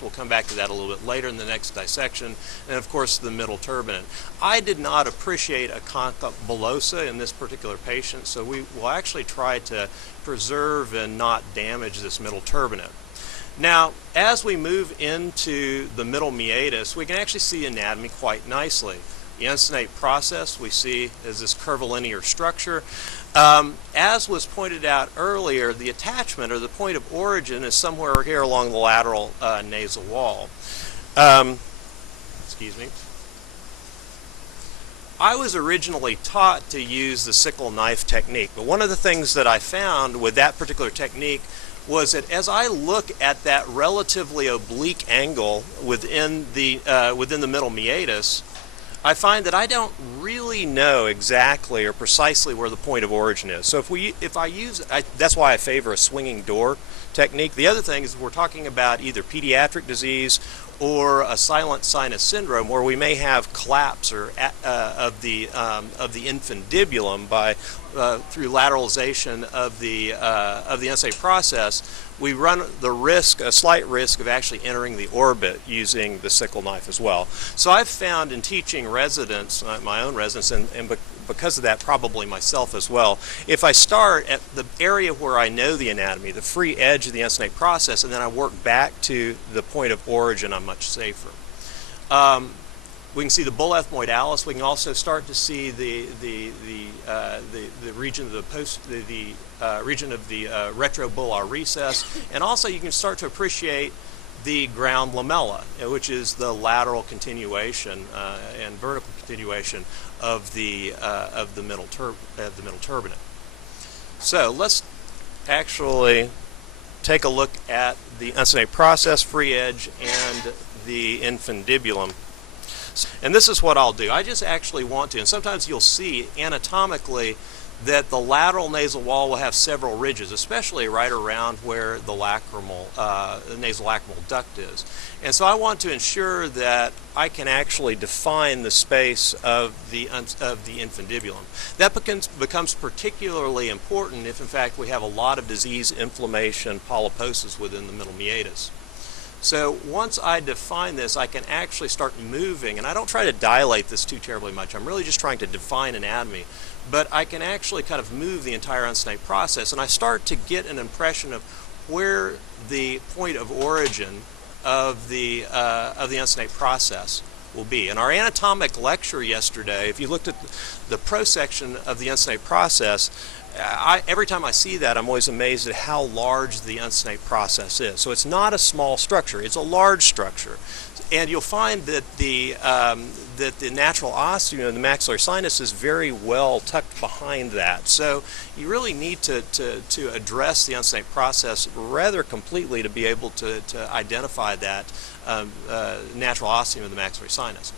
We'll come back to that a little bit later in the next dissection, and of course the middle turbinate. I did not appreciate a concha bullosa in this particular patient, so we will actually try to preserve and not damage this middle turbinate. Now, as we move into the middle meatus, we can actually see anatomy quite nicely. The uncinate process we see as this curvilinear structure. As was pointed out earlier, the attachment or the point of origin is somewhere here along the lateral nasal wall. Excuse me. I was originally taught to use the sickle knife technique, but one of the things that I found with that particular technique was that as I look at that relatively oblique angle within the middle meatus, I find that I don't really know exactly or precisely where the point of origin is. So that's why I favor a swinging door technique. The other thing is we're talking about either pediatric disease or a silent sinus syndrome, where we may have collapse or of the infundibulum by through lateralization of the uncinate process. We run a slight risk of actually entering the orbit using the sickle knife as well. So I've found in teaching residents, my own residents, and because of that probably myself as well, if I start at the area where I know the anatomy, the free edge of the uncinate process, and then I work back to the point of origin, I'm much safer. We can see the bulla ethmoidalis. We can also start to see the region of the region of the retrobullar recess, and also you can start to appreciate the ground lamella, which is the lateral continuation and vertical continuation of the middle turbinate. So let's actually take a look at the uncinate process, free edge, and the infundibulum. And this is what I'll do. I just actually want to, and sometimes you'll see anatomically that the lateral nasal wall will have several ridges, especially right around where the nasal lacrimal duct is. And so I want to ensure that I can actually define the space of the infundibulum. That becomes particularly important if, in fact, we have a lot of disease, inflammation, polyposis within the middle meatus. So once I define this, I can actually start moving, and I don't try to dilate this too terribly much. I'm really just trying to define anatomy, but I can actually kind of move the entire uncinate process, and I start to get an impression of where the point of origin of the uncinate process will be. In our anatomic lecture yesterday, if you looked at the prosection of the uncinate process, every time I see that, I'm always amazed at how large the uncinate process is. So it's not a small structure, it's a large structure. And you'll find that the natural ostium in the maxillary sinus is very well tucked behind that. So you really need to address the uncinate process rather completely to be able to identify that natural ostium in the maxillary sinus.